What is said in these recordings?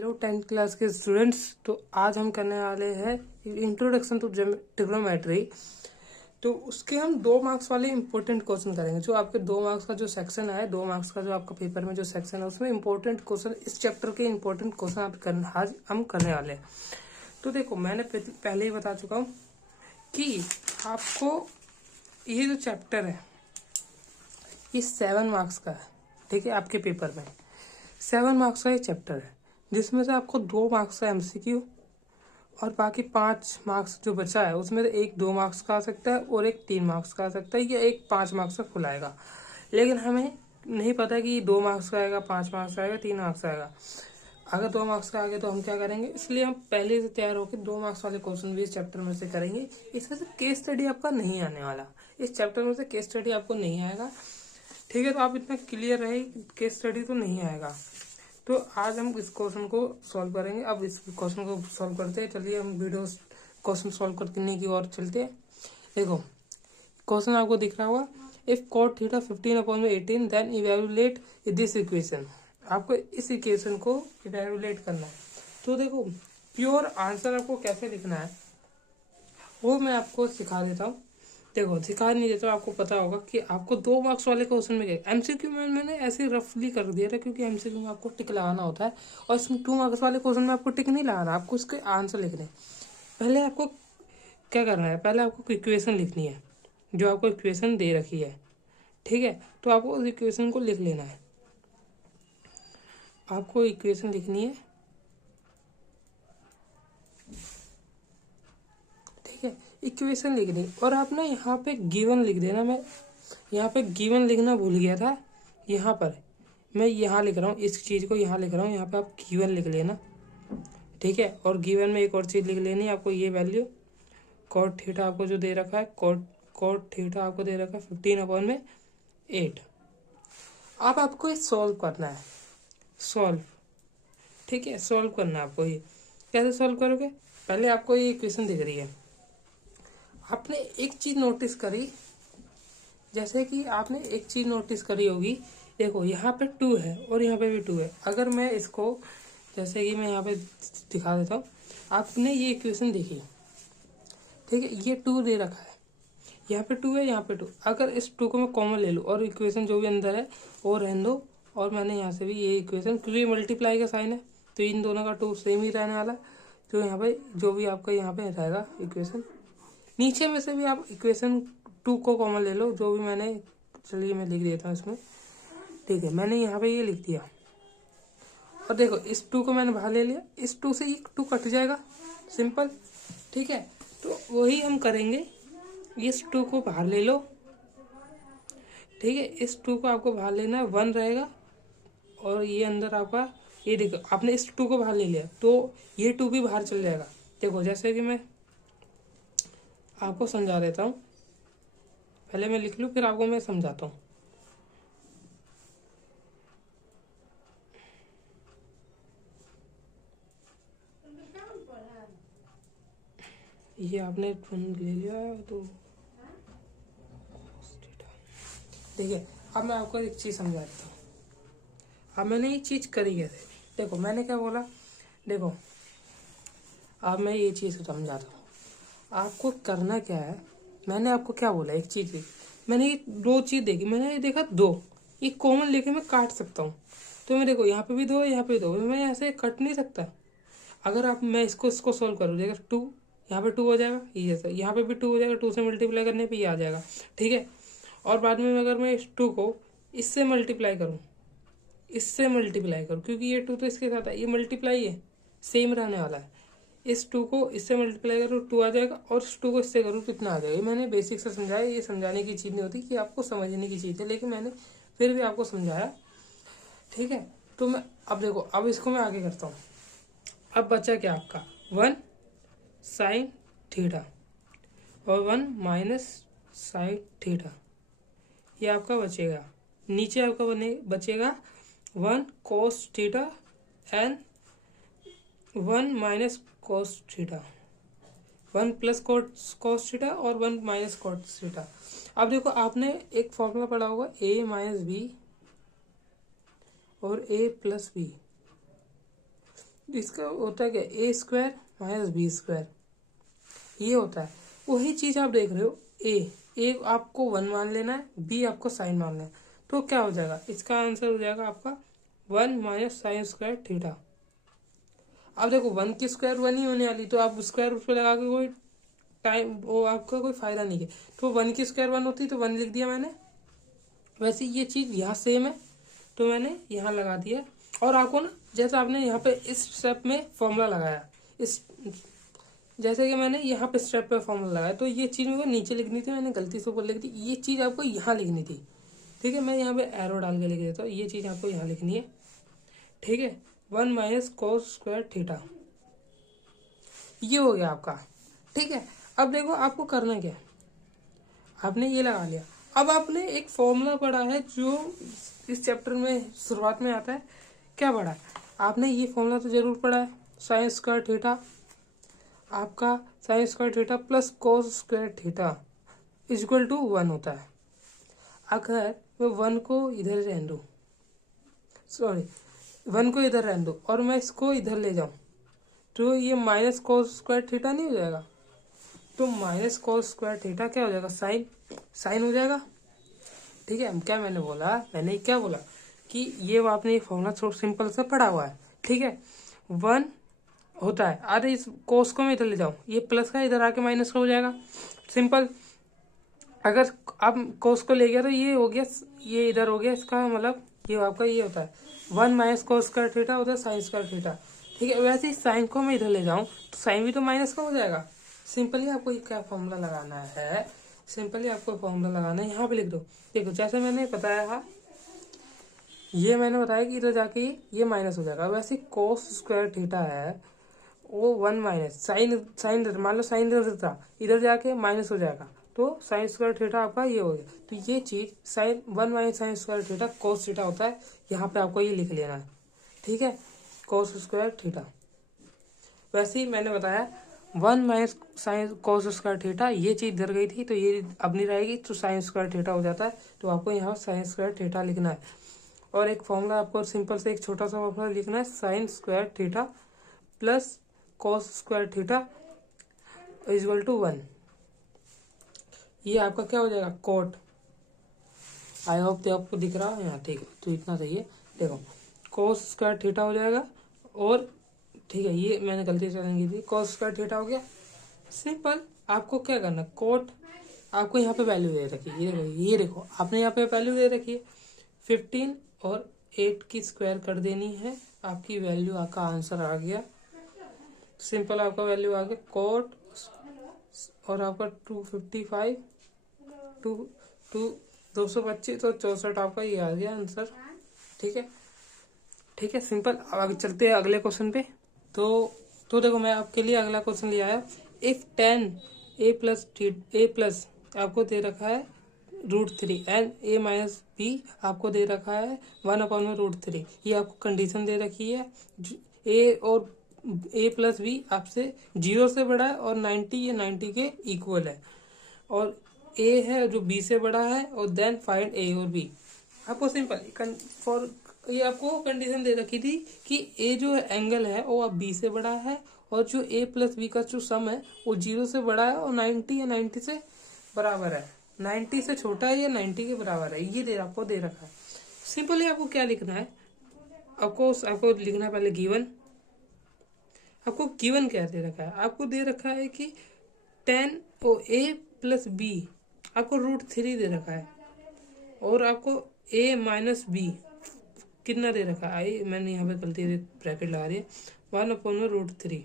Hello 10th class के students. तो आज हम करने वाले हैं इंट्रोडक्शन टू ट्रिग्नोमेट्री। तो उसके हम 2 मार्क्स वाले इंपॉर्टेंट क्वेश्चन करेंगे। जो आपके 2 मार्क्स का जो सेक्शन है, 2 मार्क्स का जो आपका पेपर में जो सेक्शन है, उसमें इंपॉर्टेंट क्वेश्चन, इस चैप्टर के इंपॉर्टेंट क्वेश्चन आज हम करने वाले हैं। तो देखो, मैंने पहले ही बता चुका हूँ कि आपको ये जो चैप्टर है ये 7 मार्क्स का है। ठीक है, आपके पेपर में 7 मार्क्स का ये चैप्टर है, जिसमें से आपको 2 मार्क्स का एमसीक्यू और बाकी 5 मार्क्स जो बचा है उसमें से एक 2 मार्क्स का आ सकता है और एक 3 मार्क्स का आ सकता है, या एक 5 मार्क्स का खुल आएगा। लेकिन हमें नहीं पता कि 2 मार्क्स का आएगा, 5 मार्क्स का आएगा, 3 मार्क्स का आएगा। अगर 2 मार्क्स का आ गया तो हम क्या करेंगे, इसलिए हम पहले से तैयार होकर 2 मार्क्स वाले क्वेश्चन भी इस चैप्टर में से करेंगे। इसमें से केस स्टडी आपका नहीं आने वाला, इस चैप्टर में से केस स्टडी आपको नहीं आएगा। ठीक है, तो आप इतना क्लियर रहे, केस स्टडी तो नहीं आएगा। तो आज हम इस क्वेश्चन को सॉल्व करेंगे। अब इस क्वेश्चन को सॉल्व करते हैं। चलिए हम वीडियो क्वेश्चन सॉल्व करने की ओर चलते हैं। देखो, क्वेश्चन आपको दिख रहा होगा, if cot theta 15/18 then evaluate this equation. आपको इस इक्वेशन को इवेल्युएट करना है। तो देखो, प्योर आंसर आपको कैसे लिखना है वो मैं आपको सिखा देता हूँ। देखो, सिखा नहीं देता, आपको पता होगा कि आपको 2 मार्क्स वाले क्वेश्चन में क्या, एमसीक्यू में मैंने ऐसे रफली कर दिया था, क्योंकि एमसीक्यू में आपको टिक लगाना होता है और इसमें 2 मार्क्स वाले क्वेश्चन में आपको टिक नहीं लगाना, आपको उसके आंसर लिखने। पहले आपको क्या करना है, पहले आपको इक्वेशन लिखनी है, जो आपको इक्वेशन दे रखी है। ठीक है, तो आपको उस इक्वेशन को लिख लेना है। आपको इक्वेशन लिखनी है, ठीक है, इक्वेशन लिखनी। और आप ना यहाँ पे गिवन लिख देना। मैं यहाँ पे गिवन लिखना भूल गया था, यहाँ पर मैं यहाँ लिख रहा हूँ, इस चीज़ को यहाँ लिख रहा हूँ, यहाँ पे आप गिवन लिख लेना। ठीक है, और गिवन में एक और चीज़ लिख लेनी है आपको, ये वैल्यू कॉट थीटा आपको जो दे रखा है, कॉट थीटा आपको दे रखा है 15/8। अब आपको ये सॉल्व करना है, सॉल्व। ठीक है, सॉल्व करना है आपको। ये कैसे सॉल्व करोगे, पहले आपको ये इक्वेशन दिख रही है। आपने एक चीज़ नोटिस करी, जैसे कि आपने एक चीज़ नोटिस करी होगी। देखो, यहाँ पे 2 है और यहाँ पे भी 2 है। अगर मैं इसको, जैसे कि मैं यहाँ पे दिखा देता हूँ, आपने ये इक्वेशन देखी, ठीक है, ये 2 दे रखा है, यहाँ पे 2 है, यहाँ पे 2। अगर इस 2 को मैं कॉमन ले लूँ और इक्वेशन जो भी अंदर है वो रहने दो, और मैंने यहाँ से भी ये इक्वेशन, क्योंकि मल्टीप्लाई का साइन है तो इन दोनों का 2 सेम ही रहने वाला। तो यहाँ पे जो भी आपका यहाँ पे रहेगा इक्वेशन, नीचे में से भी आप इक्वेशन 2 को कॉमन ले लो, जो भी मैंने, चलिए मैं लिख देता हूँ इसमें। ठीक है, मैंने यहाँ पे ये लिख दिया, और देखो इस 2 को मैंने बाहर ले लिया, इस 2 से एक 2 कट जाएगा, सिंपल। ठीक है, तो वही हम करेंगे, इस 2 को बाहर ले लो। ठीक है, इस 2 को आपको बाहर लेना है, 1 रहेगा, और ये अंदर आपका, ये देखो आपने इस 2 को बाहर ले लिया तो ये 2 भी बाहर चल जाएगा। देखो, जैसे कि मैं आपको समझा देता हूँ, पहले मैं लिख लूँ फिर आपको मैं समझाता हूँ। ये आपने ले लिया तो ठीक है। अब मैं आपको एक चीज़ समझा देता हूँ। अब मैंने ये चीज़ करी कैसे, देखो मैंने क्या बोला, देखो अब मैं ये चीज़ समझाता हूँ। आपको करना क्या है, मैंने आपको क्या बोला, एक चीज़ देखी, मैंने ये 2 चीज़ देखी, मैंने ये देखा 2, ये कॉमन लेके मैं काट सकता हूँ। तो मैं देखो यहाँ पे भी 2 है, यहाँ पे भी 2, मैं ऐसे कट नहीं सकता। अगर आप, मैं इसको सॉल्व करूँ, देखो 2, यहाँ पे 2 हो जाएगा, ये जैसा यहाँ पे भी 2 हो जाएगा, 2 से मल्टीप्लाई करने पे ये आ जाएगा। ठीक है, और बाद में अगर मैं इस 2 को इससे मल्टीप्लाई करूँ, इससे मल्टीप्लाई करूँ, क्योंकि ये 2 तो इसके साथ है, ये मल्टीप्लाई है, सेम रहने वाला है। इस 2 को इससे मल्टीप्लाई करूँ 2 आ जाएगा, और इस 2 को इससे करूँ तो इतना आ जाएगा। ये मैंने बेसिक से समझाया, ये समझाने की चीज़ नहीं होती, कि आपको समझने की चीज़ है, लेकिन मैंने फिर भी आपको समझाया। ठीक है, तो मैं अब देखो, अब इसको मैं आगे करता हूँ। अब बचा क्या आपका, 1 साइन थीटा और 1 माइनस साइन थीटा, ये आपका बचेगा। नीचे आपका बचेगा 1 cos theta and 1 minus cos theta, 1 plus cos theta और 1 माइनस कोस थीटा। अब देखो, आपने एक फॉर्मूला पढ़ा होगा, a माइनस बी और a प्लस बी। इसका होता है क्या, ए स्क्वायर माइनस बी स्क्वायर, ये होता है। वही चीज आप देख रहे हो, ए आपको 1 मान लेना है, बी आपको साइन मानना है, तो क्या हो जाएगा, इसका आंसर हो जाएगा आपका 1 माइनस साइन स्क्वायर थीटा। अब देखो 1 की स्क्वायर 1 ही होने वाली, तो आप स्क्वायर उस पर लगा के कोई टाइम वो आपका कोई फायदा नहीं है। तो 1 की स्क्वायर 1 होती तो 1 लिख दिया मैंने। वैसे ये चीज़ यहाँ सेम है, तो मैंने यहाँ लगा दिया। और आपको ना, जैसे आपने यहाँ पे इस स्टेप में फॉर्मूला लगाया, इस जैसे कि मैंने यहाँ पे स्टेप पे फॉर्मूला लगाया, तो ये चीज़ मेरे को नीचे लिखनी थी, मैंने गलती से ऊपर लिख दी। ये चीज़ आपको यहाँ लिखनी थी, ठीक है। मैं यहाँ पे एरो डाल के लिख देता हूँ, ये चीज़ आपको यहाँ लिखनी है, ठीक है। 1 माइनस कोस स्क्वायर थीटा, ये हो गया आपका, ठीक है। अब देखो आपको करना क्या है, आपने ये लगा लिया। अब आपने एक फॉर्मूला पढ़ा है जो इस चैप्टर में शुरुआत में आता है, क्या पढ़ा है आपने, ये फॉर्मूला तो जरूर पढ़ा है, साइन स्क्वायर थीटा, आपका sine square theta plus cos square theta equal to 1 होता है। अगर मैं 1 को इधर रहने दूँ, सॉरी 1 को इधर रहने दूँ और मैं इसको इधर ले जाऊँ, तो ये माइनस कोस स्क्वायर थीटा नहीं हो जाएगा। तो माइनस कोस स्क्वायर थीटा क्या हो जाएगा, साइन हो जाएगा, ठीक है। क्या मैंने बोला, मैंने क्या बोला कि ये आपने एक फॉर्मूला थोड़ा सिंपल से पढ़ा हुआ है, ठीक है। 1 होता है, अरे इस कोस को मैं इधर ले जाऊँ, ये प्लस का इधर आके माइनस का हो जाएगा, सिंपल। अगर आप कोस को ले गया तो ये हो गया, ये इधर हो गया, इसका मतलब ये आपका ये होता है 1 माइनस कोस स्क्वायर थीटा होता है साइन स्क्वायर थीटा, ठीक है। वैसे ही साइन को मैं इधर ले जाऊँ तो साइन भी तो माइनस का हो जाएगा। सिंपली आपको क्या फॉर्मूला लगाना है, सिंपली आपको फॉर्मूला लगाना है, यहाँ पे लिख दो। देखो जैसे मैंने बताया था, ये मैंने बताया कि इधर जाके ये माइनस हो जाएगा। वैसे कोस स्क्वायर थीटा है वो 1 माइनस साइन मान लो साइन इधर था, इधर जाके माइनस हो जाएगा, तो साइन स्क्वायर थीटा आपका ये हो गया। तो ये चीज sine 1 minus sine square theta cos theta होता है, यहाँ पे आपको ये लिख लेना है, ठीक है, कोस स्क्वायर थीटा। वैसे ही मैंने बताया 1 minus sine cos square theta, ये चीज इधर गई थी तो ये अब नहीं रहेगी, तो साइन स्क्वायर थीटा हो जाता है। तो आपको यहाँ साइन स्क्वायर थीटा लिखना है। और एक फॉर्मूला आपको सिंपल से एक छोटा सा फॉर्मूला लिखना है, sine square theta plus cos square theta equal to 1। ये आपका क्या हो जाएगा, कोट। आई होप तो आपको दिख रहा है यहाँ, ठीक है। तो इतना सही है, देखो कॉस स्क्वायर थीटा हो जाएगा, और ठीक है ये मैंने गलती से की थी, कॉस स्क्वायर थीटा हो गया। सिंपल आपको क्या करना, कोट आपको यहाँ पे वैल्यू दे रखी है, ये देखो आपने यहाँ पे वैल्यू दे रखी है 15 और 8 की स्क्वायर कर देनी है, आपकी वैल्यू आपका आंसर आ गया। सिंपल आपका वैल्यू आ गया कोट, और आपका 255 225 तो 64 आपका ये आ गया आंसर, ठीक है, ठीक है। सिंपल। अब आगे चलते हैं अगले क्वेश्चन पे। तो देखो मैं आपके लिए अगला क्वेश्चन ले आया। इफ 10 a प्लस आपको दे रखा है √3 एंड a माइनस बी आपको दे रखा है 1/√3, ये आपको कंडीशन दे रखी है। a और a प्लस बी आपसे 0 से बड़ा है और 90 या 90 के इक्वल है, और a है जो b से बड़ा है, और देन फाइंड a और b। आपको सिंपल फॉर ये आपको कंडीशन दे रखी थी कि a जो एंगल है वो अब b से बड़ा है, और जो a प्लस बी का जो सम है वो 0 से बड़ा है और 90 या 90 से बराबर है, 90 से छोटा है या 90 के बराबर है, ये आपको दे रखा है। सिंपली आपको क्या लिखना है, आपको लिखना है पहले गिवन। आपको गिवन क्या दे रखा है, आपको दे रखा है कि 10 और a प्लस बी आपको √3 दे रखा है, और आपको a माइनस बी कितना दे रखा है, मैंने यहाँ पे गलती से ब्रैकेट लगा दी, 1/√3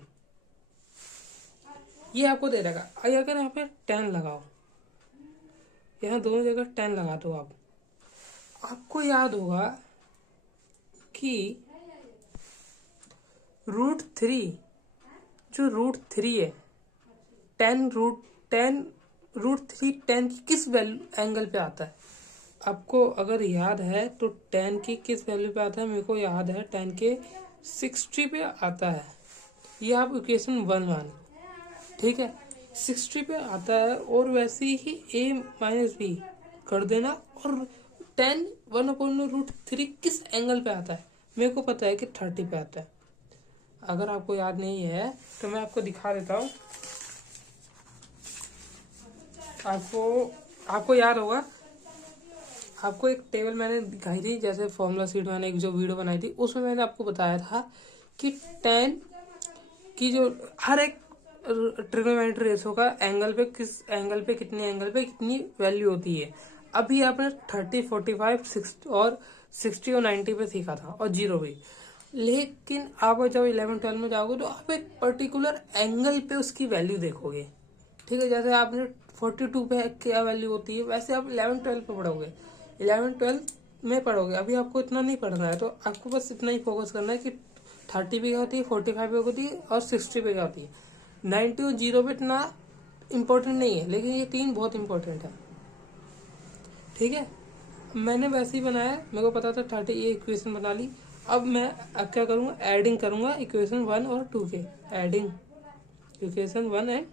ये आपको दे रखा है। अगर यहाँ पे 10 लगाओ, यहाँ दोनों जगह 10 लगा दो आप, आपको याद होगा कि √3 जो √3 है 10 √3 10 की किस वैल्यू एंगल पे आता है, आपको अगर याद है तो 10 की किस वैल्यू पे आता है, मेरे को याद है 10 के 60 पे आता है। ये आप इक्वेशन 1 मान, ठीक है, 60 पे आता है। और वैसे ही a माइनस बी कर देना, और 10 1/√3 किस एंगल पे आता है, मेरे को पता है कि 30 पे आता है। अगर आपको याद नहीं है तो मैं आपको दिखा देता हूँ। आपको याद होगा, आपको एक टेबल मैंने दिखाई थी, जैसे फॉर्मूला शीट मैंने एक जो वीडियो बनाई थी उसमें मैंने आपको बताया था कि tan की जो हर एक ट्रिग्नोमेट्री रेशो का एंगल पे कितने एंगल पे कितनी वैल्यू होती है। अभी आपने 30, 45, 60 और 60 और 90 पे सीखा था और 0 भी। लेकिन आप जब 11, 12 में जाओगे तो आप एक पर्टिकुलर एंगल पे उसकी वैल्यू देखोगे। ठीक है, जैसे आपने 42 पे क्या वैल्यू होती है, वैसे आप 11, 12 पे पढ़ोगे, 11, 12 में पढ़ोगे। अभी आपको इतना नहीं पढ़ना है, तो आपको बस इतना ही फोकस करना है कि 30 पे क्या होती है, 45 पे होती है और 60 पे क्या होती है। 90 और 0 पे इतना इम्पोर्टेंट नहीं है, लेकिन ये 3 बहुत इम्पोर्टेंट है। ठीक है, मैंने वैसे ही बनाया, मेरे को पता था 30, ये इक्वेशन बना ली। अब मैं क्या करूँगा, एडिंग करूँगा इक्वेशन 1 और 2 के, adding equation 1 and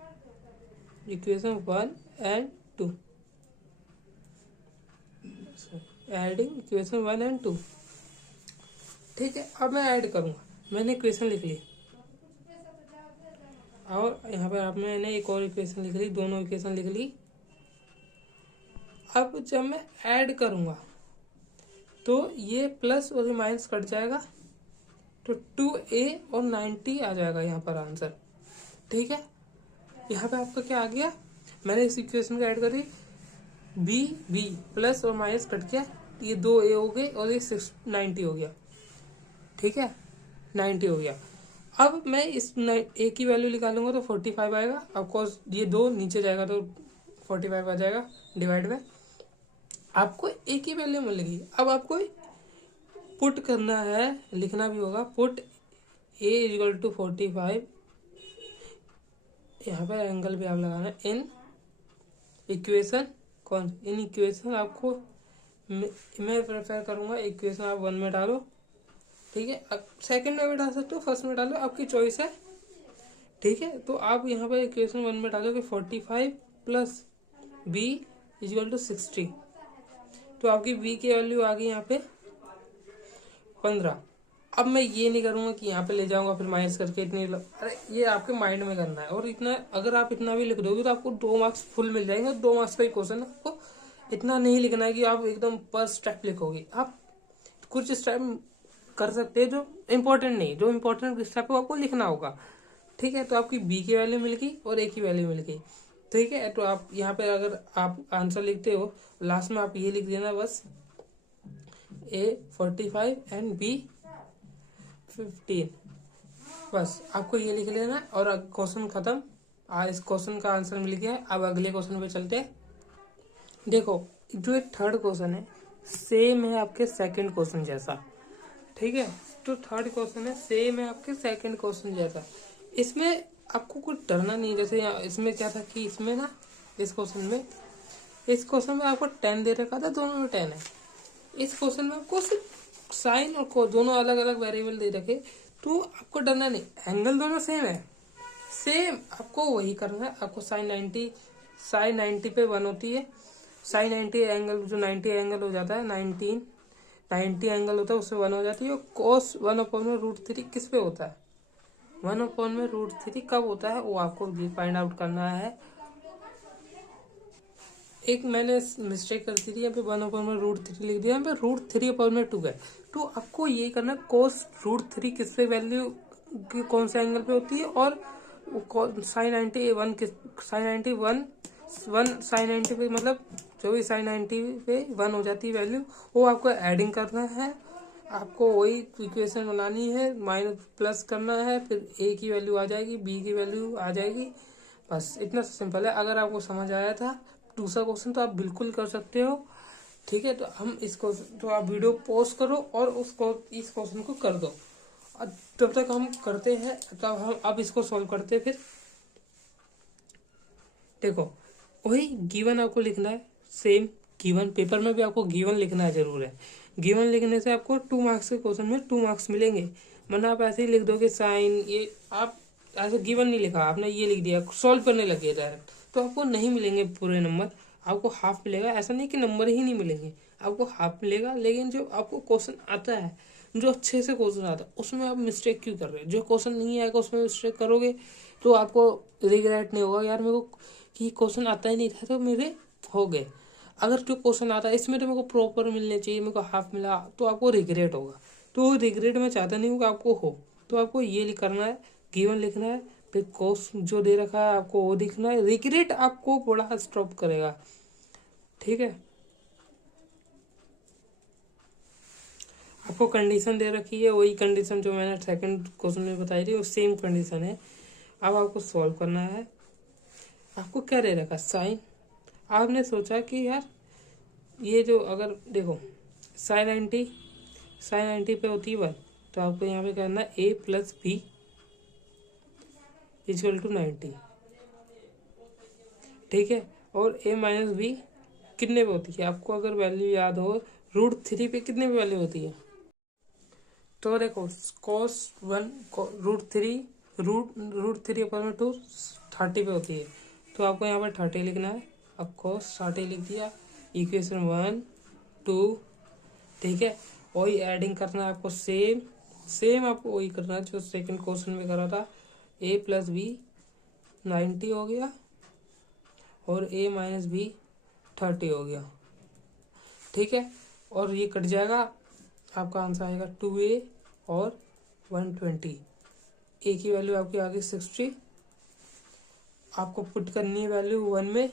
2, adding equation 1 and 2। ठीक है, अब मैं ऐड करूँगा, मैंने इक्वेशन लिख ली और यहाँ पर आप मैंने एक और इक्वेशन लिख ली, दोनों इक्वेशन लिख ली। अब जब मैं ऐड करूँगा तो ये प्लस और माइनस कट जाएगा, तो 2a और 90 आ जाएगा यहाँ पर आंसर। ठीक है, यहाँ पे आपका क्या आ गया, मैंने इस इक्वेशन को ऐड करी, b प्लस और माइनस कट गया, ये 2a हो गए और ये 90 हो गया। ठीक है, 90 हो गया। अब मैं इस a की वैल्यू निकालूंगा तो 45 आएगा। ऑफकोर्स ये 2 नीचे जाएगा तो 45 आ जाएगा डिवाइड में, आपको a की वैल्यू मिलेगी। अब आपको पुट करना है, लिखना भी होगा, पुट a इक्वल टू 45, यहाँ पर एंगल भी आप लगाना है, इन इक्वेशन आपको मैं प्रेफर करूँगा इक्वेशन आप 1 में डालो। ठीक है, अब सेकंड में भी डाल सकते हो, फर्स्ट में डालो, आपकी चॉइस है। ठीक है, तो आप यहाँ पर इक्वेशन 1 में डालोगे 45 प्लस b इक्वल टू 60, तो आपकी b की वैल्यू आ गई यहाँ पे 15। अब मैं ये नहीं करूँगा कि यहाँ पे ले जाऊँगा फिर माइनस करके इतनी, अरे ये आपके माइंड में करना है। और इतना अगर आप इतना भी लिख दोगे तो आपको 2 मार्क्स फुल मिल जाएंगे, और 2 मार्क्स का ही क्वेश्चन है। आपको इतना नहीं लिखना है कि आप एकदम पर स्टेप लिखोगे, आप कुछ स्टेप कर सकते हैं जो इम्पोर्टेंट नहीं, जो इम्पोर्टेंट स्टेप है आपको लिखना होगा। ठीक है, तो आपकी b की वैल्यू मिल गई और a की वैल्यू मिल गई। ठीक है, तो आप यहाँ पे अगर आप आंसर लिखते हो, लास्ट में आप ये लिख देना बस, a 45 एंड b 15, बस आपको ये लिख लेना और क्वेश्चन खत्म। इस क्वेश्चन का आंसर मिल गया है। अब अगले क्वेश्चन पे चलते हैं। देखो, जो एक थर्ड क्वेश्चन है सेम है आपके सेकंड क्वेश्चन जैसा। ठीक है, तो थर्ड क्वेश्चन है सेम है आपके सेकंड क्वेश्चन जैसा, इसमें आपको कुछ डरना नहीं। जैसे इसमें क्या था कि इसमें ना, इस क्वेश्चन में आपको 10 दे रखा था, दोनों में 10 है। इस क्वेश्चन में आपको सिर्फ साइन और दोनों अलग अलग वेरिएबल दे रखे, तो आपको डरना नहीं, एंगल दोनों सेम है, सेम आपको वही करना है। आपको साइन 90 पे 1 होती है, साइन 90 एंगल, जो 90 एंगल हो जाता है, 90 एंगल होता है, उससे 1 हो जाती है। और कोस 1/√3 किस पे होता है, 1/√3 कब होता है, वो आपको फाइंड आउट करना है। एक मैंने मिस्टेक कर दी थी, यहाँ पे 1/√3 लिख दिया, यहाँ पे √3/2 है। तो आपको ये करना, कोस √3 किस पे वैल्यू कौन से एंगल पे होती है, और साइन 90 पे मतलब जो भी साइन 90 पे 1 हो जाती है वैल्यू, वो आपको एडिंग करना है। आपको वही इक्वेशन बनानी है, माइनस प्लस करना है, फिर a की वैल्यू आ जाएगी, b की वैल्यू आ जाएगी, बस इतना सिंपल है। अगर आपको समझ आया था दूसरा क्वेश्चन तो आप बिल्कुल कर सकते हो। ठीक है, तो हम इसको, तो आप वीडियो पॉज करो और इस क्वेश्चन को कर दो, और तब तक हम करते हैं, तब हम अब इसको सॉल्व करते हैं। फिर देखो, वही गिवन आपको लिखना है, सेम गिवन, पेपर में भी आपको गिवन लिखना है, जरूर है। गिवन लिखने से आपको 2 मार्क्स के क्वेश्चन में 2 मार्क्स मिलेंगे, वरना आप ऐसे ही लिख दोगे साइन, ये आप ऐसे गिवन नहीं लिखा, आपने ये लिख दिया, सॉल्व करने लगे डायरेक्ट, तो आपको नहीं मिलेंगे पूरे नंबर, आपको हाफ मिलेगा। ऐसा नहीं कि नंबर ही नहीं मिलेंगे, आपको हाफ मिलेगा, लेकिन जो आपको क्वेश्चन आता है जो अच्छे से क्वेश्चन आता है उसमें आप मिस्टेक क्यों कर रहे हो? जो क्वेश्चन नहीं आएगा उसमें मिस्टेक करोगे तो आपको रिग्रेट नहीं होगा यार मेरे को कि क्वेश्चन आता ही नहीं था तो मेरे हो गए। अगर जो क्वेश्चन आता है इसमें तो मेरे को प्रॉपर मिलने चाहिए, मेरे को हाफ मिला, तो आपको रिग्रेट होगा। तो रिग्रेट मैं चाहता नहीं हूँ कि आपको हो। तो आपको ये करना है, गिवन लिखना है, फिर कोर्स जो दे रखा है आपको वो दिखना है। रिग्रेट आपको बड़ा स्टॉप करेगा, ठीक है। आपको कंडीशन दे रखी है, वही कंडीशन जो मैंने सेकंड क्वेश्चन में बताई थी वो सेम कंडीशन है। अब आपको सॉल्व करना है। आपको क्या दे रखा, साइन। आपने सोचा कि यार ये जो, अगर देखो साइन 90 पे होती है 1, तो आपको यहाँ पे करना है a plus b equal to 90, ठीक है। और a माइनस बी कितने पे होती है? आपको अगर वैल्यू याद हो, √3 पे कितने पे वैल्यू होती है? तो देखो cos 1 √3 अपॉन 2 30 पे होती है, तो आपको यहाँ पर 30 लिखना है। अब cos 30 लिख दिया, इक्वेशन 1 2, ठीक है। वही एडिंग करना है आपको, सेम आपको वही करना है जो सेकंड क्वेश्चन में करा था। a प्लस बी 90 हो गया और a माइनस बी 30 हो गया, ठीक है। और ये कट जाएगा, आपका आंसर आएगा 2a और 120। a की वैल्यू आपकी आ गई 60। आपको पुट करनी है वैल्यू 1 में,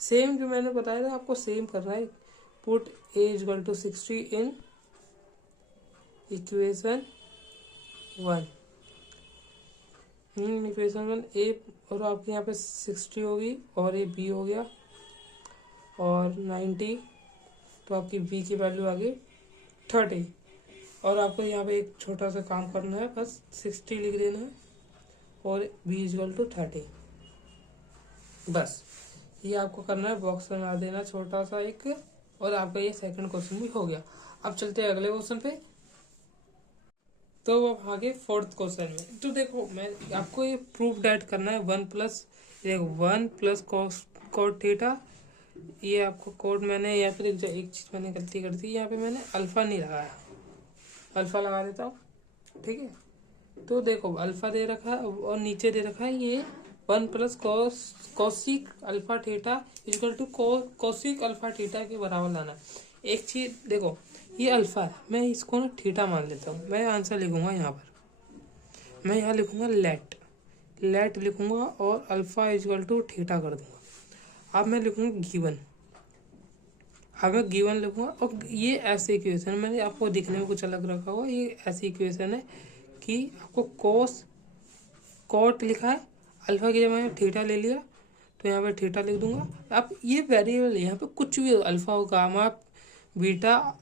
सेम जो मैंने बताया था आपको सेम करना है। Put a equal to 60 in equation 1। Equation 1 a, और आपके यहाँ पे 60 होगी और ये b हो गया और 90, तो आपकी b की वैल्यू आ गई 30। और आपको यहाँ पे एक छोटा सा काम करना है, बस 60 लिख देना है और b इक्वल टू 30, बस ये आपको करना है। बॉक्स बना देना छोटा सा एक, और आपका ये सेकंड क्वेश्चन भी हो गया। अब चलते हैं अगले क्वेश्चन पे। तो अब आगे फोर्थ क्वेश्चन में, तो देखो मैं आपको ये प्रूफ डैट करना है 1 प्लस कॉट थीटा। ये आपको कोड मैंने यहाँ पे एक चीज़ मैंने गलती कर दी, यहाँ पे मैंने अल्फ़ा नहीं लगाया, अल्फ़ा लगा देता हूँ, ठीक है। तो देखो अल्फ़ा दे रखा है और नीचे दे रखा है ये 1 plus cosec alpha theta equal to cosec alpha theta के बराबर लाना। एक चीज़ देखो, ये अल्फ़ा है, मैं इसको ना थीटा मान लेता हूँ। मैं आंसर लिखूंगा यहाँ पर, मैं यहाँ लिखूंगा लेट लिखूंगा और अल्फ़ा इक्वल टू थीटा कर दूंगा। अब मैं लिखूंगा गिवन, अब मैं गिवन लिखूंगा। और ये ऐसी इक्वेशन मैंने आपको दिखने में कुछ अलग रखा हुआ, ये ऐसी इक्वेशन है कि आपको कॉट लिखा है, अल्फ़ा की जगह मैंने थीटा ले लिया, तो यहाँ पे थीटा लिख दूंगा। अब ये वेरिएबल है, यहाँ पे कुछ भी अल्फ़ा हो, gamma, beta,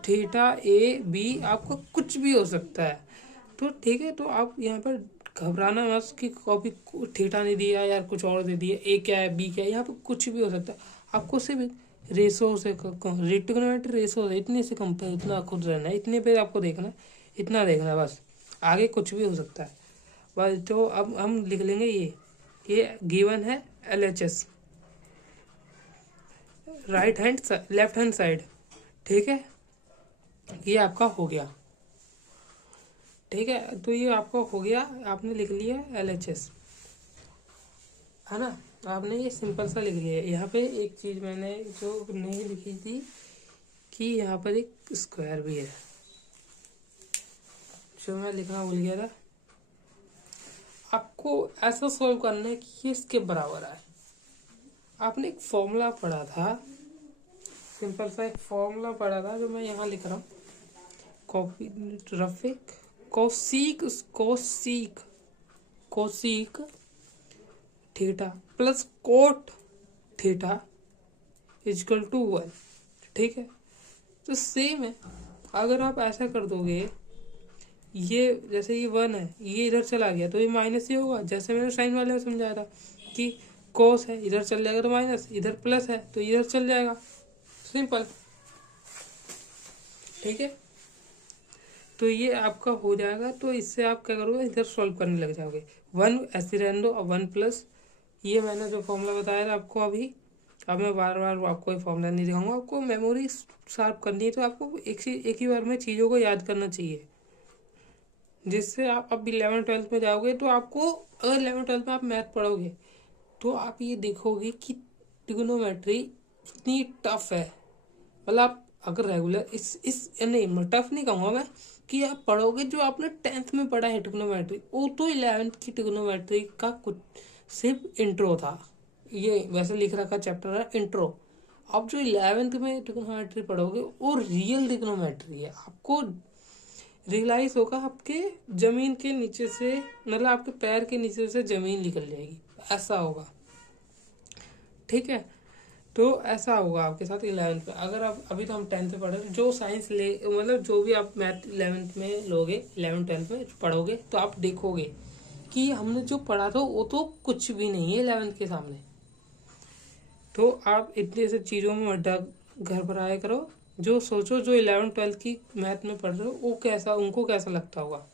theta, a b, आपको कुछ भी हो सकता है। तो ठीक है, तो आप यहाँ पर घबराना मत कि कॉपी थीटा नहीं दिया यार कुछ और दे दिया, ए क्या है बी क्या है, यहाँ पे कुछ भी हो सकता है। आपको सिर्फ रेशो से ट्रिग्नोमेट्री रेशो है, इतने से कम पे इतना खुद रहना है, इतने पे आपको देखना, इतना देखना है बस, आगे कुछ भी हो सकता है बस। तो अब हम लिख लेंगे ये गिवन है LHS, लेफ्ट हैंड साइड, ठीक है। ये आपका हो गया, ठीक है। तो ये आपका हो गया, आपने लिख लिया LHS, है ना। आपने ये सिंपल सा लिख लिया। यहाँ पे एक चीज़ मैंने जो नहीं लिखी थी कि यहाँ पर एक स्क्वायर भी है, जो मैं लिखना भूल गया था। आपको ऐसा सॉल्व करना है कि ये इसके बराबर आए। आपने एक फॉर्मूला पढ़ा था, सिंपल सा एक फॉर्मूला पढ़ा था जो मैं यहाँ लिख रहा हूँ, कॉपी रफिक cosec theta plus cot theta equal to 1, ठीक है। तो सेम है, अगर आप ऐसा कर दोगे, ये जैसे ये 1 है, ये इधर चला गया तो ये माइनस ही होगा, जैसे मैंने साइन वाले में समझाया था कि कोस है इधर चल जाएगा तो माइनस, इधर प्लस है तो इधर चल जाएगा, सिंपल, ठीक है। तो ये आपका हो जाएगा। तो इससे आप क्या करोगे, इधर सॉल्व करने लग जाओगे। 1 ऐसे रहने दो और 1 प्लस ये मैंने जो फॉर्मूला बताया था आपको अभी, अब मैं बार बार आपको ये फॉर्मूला नहीं दिखाऊंगा, आपको मेमोरी शार्प करनी है तो आपको एक ही बार में चीज़ों को याद करना चाहिए, जिससे आप अब 11th-12th में जाओगे तो आपको, अगर 11th-12th में आप मैथ पढ़ोगे तो आप ये देखोगे कि ट्रिग्नोमेट्री इतनी टफ है। मतलब आप अगर रेगुलर इस नहीं, टफ नहीं कहूँगा मैं, कि आप पढ़ोगे जो आपने 10th में पढ़ा है ट्रिग्नोमेट्री, वो तो 11th की ट्रिग्नोमेट्री का कुछ सिर्फ इंट्रो था। ये वैसे लिख रखा चैप्टर है इंट्रो। अब जो 11th में ट्रिग्नोमेट्री पढ़ोगे वो रियल ट्रिग्नोमेट्री है। आपको रियलाइज होगा आपके जमीन के नीचे से, मतलब आपके पैर के नीचे से जमीन निकल जाएगी, ऐसा होगा। ठीक है, तो ऐसा होगा आपके साथ 11th में। अगर आप अभी तो हम 10th में पढ़े, जो साइंस ले मतलब जो भी आप मैथ 11th में लोगे, 11th-12th में पढ़ोगे तो आप देखोगे कि हमने जो पढ़ा था वो तो कुछ भी नहीं है 11th के सामने। तो आप इतनी से चीज़ों में अड्डा घर पर आया करो, जो सोचो जो 11th-12th की मैथ में पढ़ रहे हो वो कैसा, उनको कैसा लगता होगा।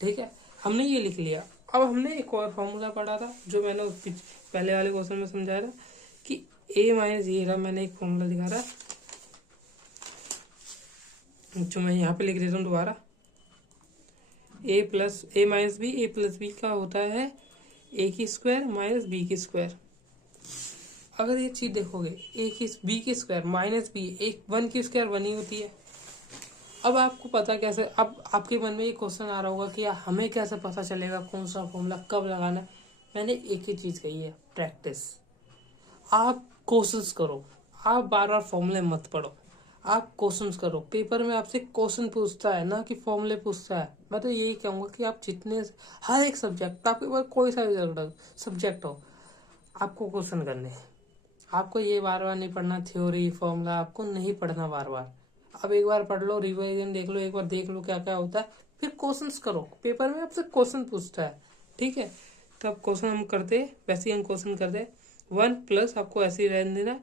ठीक है, हमने ये लिख लिया। अब हमने एक और फॉर्मूला पढ़ा था जो मैंने पहले वाले क्वेश्चन में समझाया था कि ए माइनस, ये रहा मैंने एक फॉर्मूला दिखा रहा, जो मैं यहाँ पे लिख देता हूँ दोबारा। ए माइनस बी, ए प्लस बी का होता है ए की स्क्वायर माइनस बी की स्क्वायर। अगर ये चीज देखोगे, ए की बी की स्क्वायर माइनस बी, एक 1 की स्क्वायर 1 ही होती है। अब आपको पता कैसे, अब आपके मन में ये क्वेश्चन आ रहा होगा कि यार हमें कैसे पता चलेगा कौन सा फॉर्मूला कब लगाना है। मैंने एक ही चीज़ कही है, प्रैक्टिस। आप कोशिश करो, आप बार बार फॉर्मूले मत पढ़ो, आप क्वेश्चंस करो। पेपर में आपसे क्वेश्चन पूछता है ना कि फॉर्मूले पूछता है। मैं तो यही कहूँगा कि आप जितने, हर एक सब्जेक्ट, आपके पास कोई सा भी सब्जेक्ट हो, आपको क्वेश्चन करने हैं। आपको ये बार बार नहीं पढ़ना, थ्योरी फॉर्मूला आपको नहीं पढ़ना बार बार। अब एक बार पढ़ लो, रिवीजन देख लो, एक बार देख लो क्या क्या होता है, फिर क्वेश्चंस करो। पेपर में आपसे क्वेश्चन पूछता है, ठीक है। तो अब क्वेश्चन हम करते, वैसे ही हम क्वेश्चन करते 1 प्लस, आपको ऐसे ही रहने देना,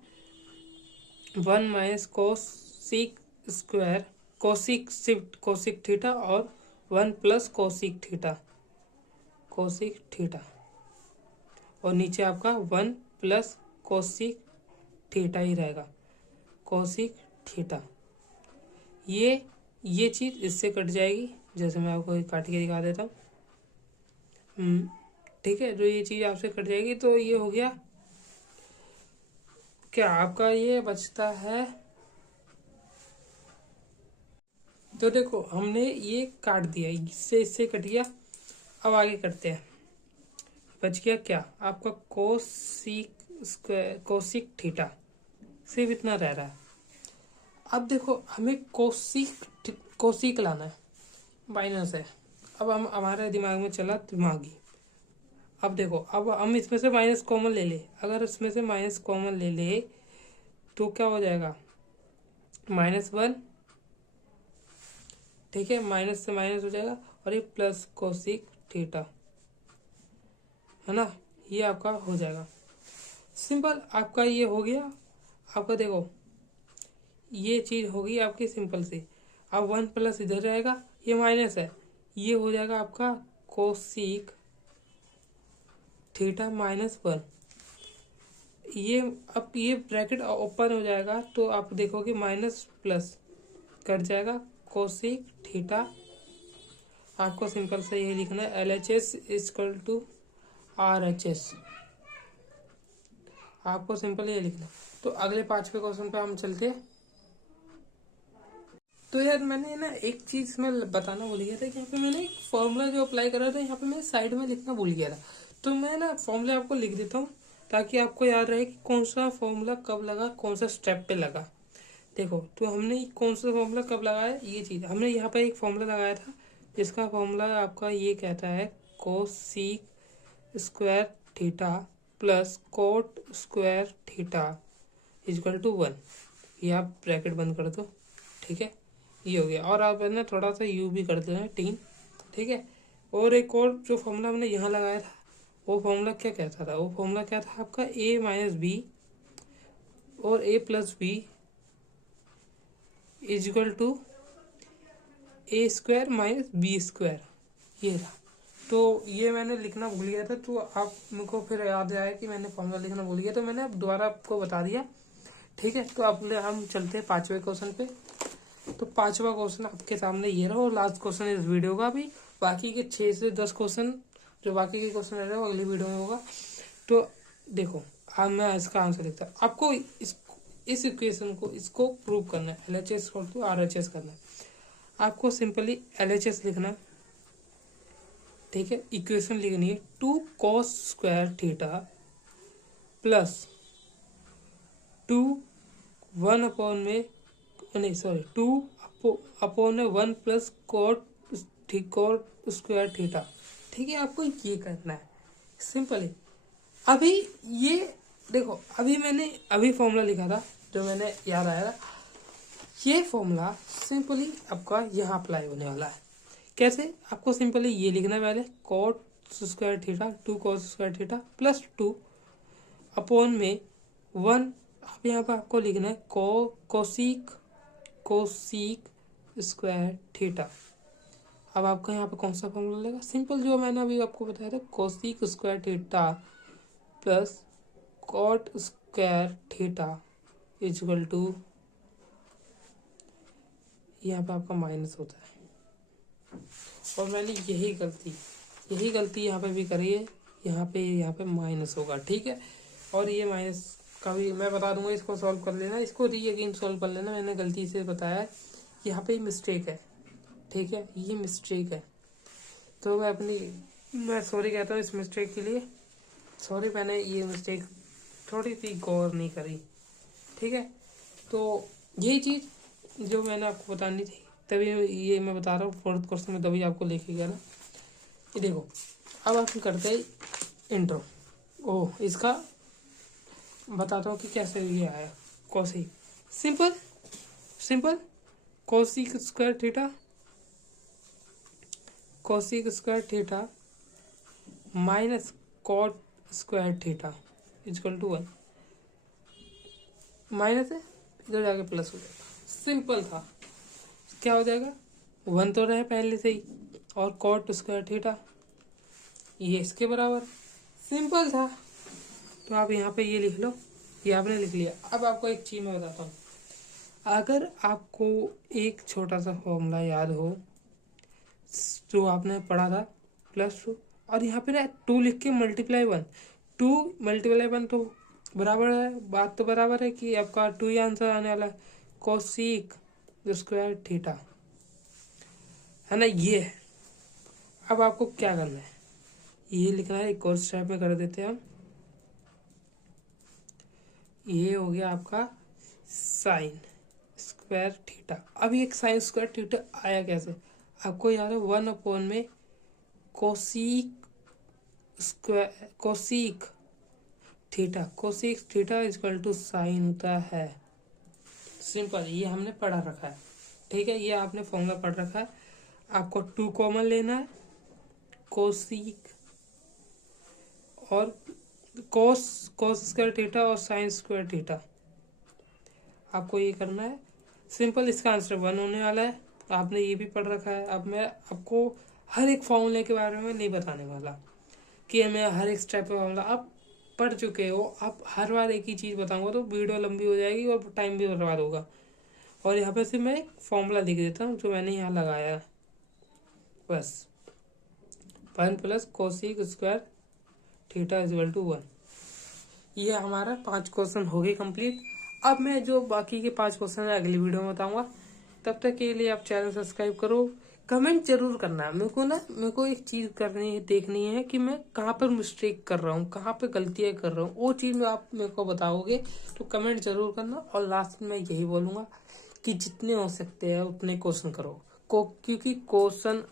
1 minus cosec square, cosec theta, और 1 प्लस कोसिक थीटा, और नीचे आपका 1 प्लस कोसिक थीटा ही रहेगा, कोसिक थीटा। ये चीज़ इससे कट जाएगी, जैसे मैं आपको काट के दिखा देता हूँ। ठीक है, जो ये चीज़ आपसे कट जाएगी तो ये हो गया क्या, आपका ये बचता है। तो देखो हमने ये काट दिया, इससे कट गया। अब आगे करते हैं, बच गया क्या आपका, कोसिक थीटा, सिर्फ इतना रह रहा है। अब देखो हमें कोसिक लाना है, माइनस है। अब हम, हमारे दिमाग में चला दिमागी। अब देखो, अब हम इसमें से माइनस कॉमन ले ले, अगर इसमें से माइनस कॉमन ले ले तो क्या हो जाएगा, -1। ठीक है, माइनस से माइनस हो जाएगा, और ये प्लस कोसिक थीटा, है ना, ये आपका हो जाएगा। सिंपल आपका ये हो गया। आपका देखो ये चीज़ होगी आपकी सिंपल सी। अब 1 प्लस इधर रहेगा, ये माइनस है, ये हो जाएगा आपका कोसिक थीटा -1। ये अब ये ब्रैकेट ओपन हो जाएगा तो आप देखोगे माइनस प्लस कट जाएगा, कोसिक थीटा। आपको सिंपल से ये लिखना है, LHS = RHS। आपको सिंपल ये लिखना। तो अगले 5वें क्वेश्चन पे हम चलते हैं। तो यार मैंने ना एक चीज़ में बताना भूल गया था कि यहाँ पे मैंने एक फॉर्मूला जो अप्लाई करा था, यहाँ पे मैं साइड में लिखना भूल गया था। तो मैं ना फॉर्मूला आपको लिख देता हूँ ताकि आपको याद रहे कि कौन सा फॉर्मूला कब लगा, कौन सा स्टेप पे लगा। देखो, तो हमने कौन सा फॉर्मूला कब लगाया, ये चीज़ हमने यहाँ पे एक फॉर्मूला लगाया था जिसका फॉर्मूला आपका ये कहता है cosec square theta plus coat square theta = 1। ये आप ब्रैकेट बंद कर दो, ठीक है, ये हो गया। और आप है ना थोड़ा सा यू भी कर देना 3, ठीक है। और एक और जो फॉर्मूला हमने यहाँ लगाया था, वो फॉर्मूला क्या कहता था, वो फॉर्मूला क्या था आपका, a माइनस बी और a plus B = a² - b²। ये रहा, तो ये मैंने लिखना भूल गया था, तो आप मेरे को फिर याद आया कि मैंने फॉर्मूला लिखना भूल गया, तो मैंने अब दोबारा आपको बता दिया। ठीक है, तो अपने हम चलते हैं 5वें क्वेश्चन पे। तो 5वां क्वेश्चन आपके सामने ये रहा, और लास्ट क्वेश्चन इस वीडियो का भी। बाकी के 6 से 10 क्वेश्चन, जो बाकी के क्वेश्चन रह रहे हैं वो अगली वीडियो में होगा। तो देखो, अब मैं इसका आंसर लिखता हूँ। आपको इस इक्वेशन को, इसको प्रूव करना है, LHS को RHS करना है। आपको सिंपली LHS लिखना, ठीक है। इक्वेशन लिखनी है 2 cos square theta plus 2 1 upon में, नहीं सॉरी, 2 अपॉन में 1 प्लस कॉट स्क्वायर थीटा। ठीक है, आपको ये करना है सिंपल है। अभी ये देखो, अभी मैंने फॉर्मूला लिखा था, जो मैंने याद आया था। ये फॉर्मूला सिंपली आपका यहाँ अप्लाई होने वाला है। कैसे? आपको सिंपली ये लिखना है पहले, cot square theta, 2 cos square theta plus 2 upon में 1। अब यहाँ पर आपको लिखना है कोसीक स्क्वायर थीटा। अब आपका यहाँ पे कौन सा फॉर्मूला लगेगा? सिंपल जो मैंने अभी आपको बताया था, cosec square theta plus cot square theta equal to, यहाँ पे आपका माइनस होता है। और मैंने यही गलती यहाँ पे भी करी है। यहाँ पे माइनस होगा, ठीक है। और ये माइनस का भी मैं बता दूंगा, इसको सॉल्व कर लेना, इसको अगेन सॉल्व कर लेना। मैंने गलती से बताया है, यहाँ पे मिस्टेक है, ठीक है, ये मिस्टेक है। तो मैं सॉरी कहता हूँ इस मिस्टेक के लिए। सॉरी, मैंने ये मिस्टेक थोड़ी सी गौर नहीं करी, ठीक है। तो यही चीज़ जो मैंने आपको बतानी थी, तभी ये मैं बता रहा हूँ 4th क्वेश्चन में, तभी आपको लेके गया ना। ये देखो, अब आप करते हैं इंट्रो। ओह, इसका बताता हूँ कि कैसे ये आया। कोसी simple cosec square theta minus cot square theta equal to 1। Minus है, इधर जाके प्लस हो जाएगा। सिंपल था। क्या हो जाएगा? 1 तो रहे पहले से ही, और कॉट स्क्वायर थीटा ये इसके बराबर। सिंपल था। तो आप यहाँ पे ये लिख लो, ये आपने लिख लिया। अब आपको एक चीज़ मैं बताता हूँ। अगर आपको एक छोटा सा फॉर्मूला याद हो जो आपने पढ़ा था, +2, और यहाँ पे ना 2 लिख के मल्टीप्लाई 1, 2 मल्टीप्लाई 1 तो बराबर है, बात तो बराबर है कि आपका 2 ही आंसर आने वाला है। कोसिक स्क्वायर थीटा है ना, ये है। अब आपको क्या करना है, ये लिखना है। एक और स्टेप में कर देते हैं हम। ये हो गया आपका साइन स्क्वायर थीटा। अब ये साइन स्क्वायर थीटा आया कैसे? आपको याद है 1 अपॉन में cosec theta equal to sine होता है। सिंपल, ये हमने पढ़ा रखा है, ठीक है। ये आपने फॉर्मूला पढ़ रखा है। आपको 2 कॉमन लेना है, कोसिक और कोस स्क्वायर थीटा और साइन स्क्वायर थीटा। आपको ये करना है सिंपल। इसका आंसर 1 होने वाला है। आपने ये भी पढ़ रखा है। अब मैं आपको हर एक फॉर्मूले के बारे में नहीं बताने वाला कि मैं हर एक स्टेप पे फॉर्मूला आप पढ़ चुके हो। आप हर बार एक ही चीज़ बताऊंगा तो वीडियो लंबी हो जाएगी और टाइम भी बर्बाद होगा। और यहाँ पे से मैं एक फॉर्मूला लिख देता हूँ जो मैंने यहाँ लगाया है, बस 1 plus cosec square theta equal to 1। ये हमारा 5 क्वेश्चन हो गए कंप्लीट। अब मैं जो बाकी के 5 क्वेश्चन है अगली वीडियो में बताऊंगा। तब तक के लिए आप चैनल सब्सक्राइब करो, कमेंट जरूर करना है। मेरे को एक चीज़ करनी है, देखनी है कि मैं कहाँ पर मिस्टेक कर रहा हूँ, कहाँ पर गलतियाँ कर रहा हूँ। वो चीज़ में आप मेरे को बताओगे तो कमेंट जरूर करना। और लास्ट में यही बोलूँगा कि जितने हो सकते हैं उतने क्वेश्चन करो, क्योंकि क्वेश्चन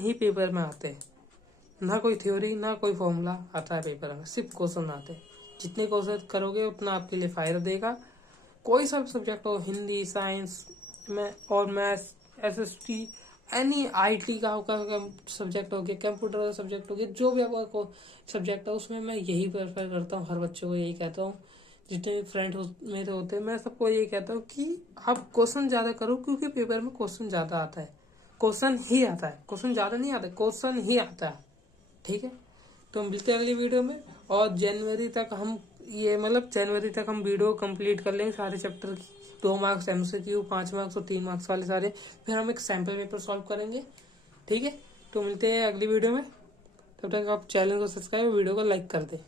ही पेपर में आते हैं। ना कोई थ्योरी, ना कोई फॉर्मूला आता है पेपर में, सिर्फ क्वेश्चन आते हैं। जितने क्वेश्चन करोगे उतना आपके लिए फ़ायदा देगा। कोई सा सब्जेक्ट हो, हिंदी, साइंस में और मैथ्स, SST, एनी IT का सब्जेक्ट हो गया, कंप्यूटर का सब्जेक्ट हो गया, जो भी आपका सब्जेक्ट है उसमें मैं यही प्रेफर करता हूँ। हर बच्चों को यही कहता हूँ, जितने फ्रेंड मेरे होते हैं, मैं सबको यही कहता हूँ कि आप क्वेश्चन ज़्यादा करो, क्योंकि पेपर में क्वेश्चन ज़्यादा आता है। क्वेश्चन ही आता है, क्वेश्चन ज़्यादा नहीं आता, क्वेश्चन ही आता है। ठीक है, तो हम मिलते हैं अगली वीडियो में। और जनवरी तक हम जनवरी तक हम वीडियो कंप्लीट कर लेंगे सारे चैप्टर की, 2 मार्क्स MCQ, 5 मार्क्स और 3 मार्क्स वाले सारे। फिर हम एक सैम्पल पेपर सॉल्व करेंगे। ठीक है, तो मिलते हैं अगली वीडियो में। तब तक आप चैनल को सब्सक्राइब, वीडियो को लाइक कर दें।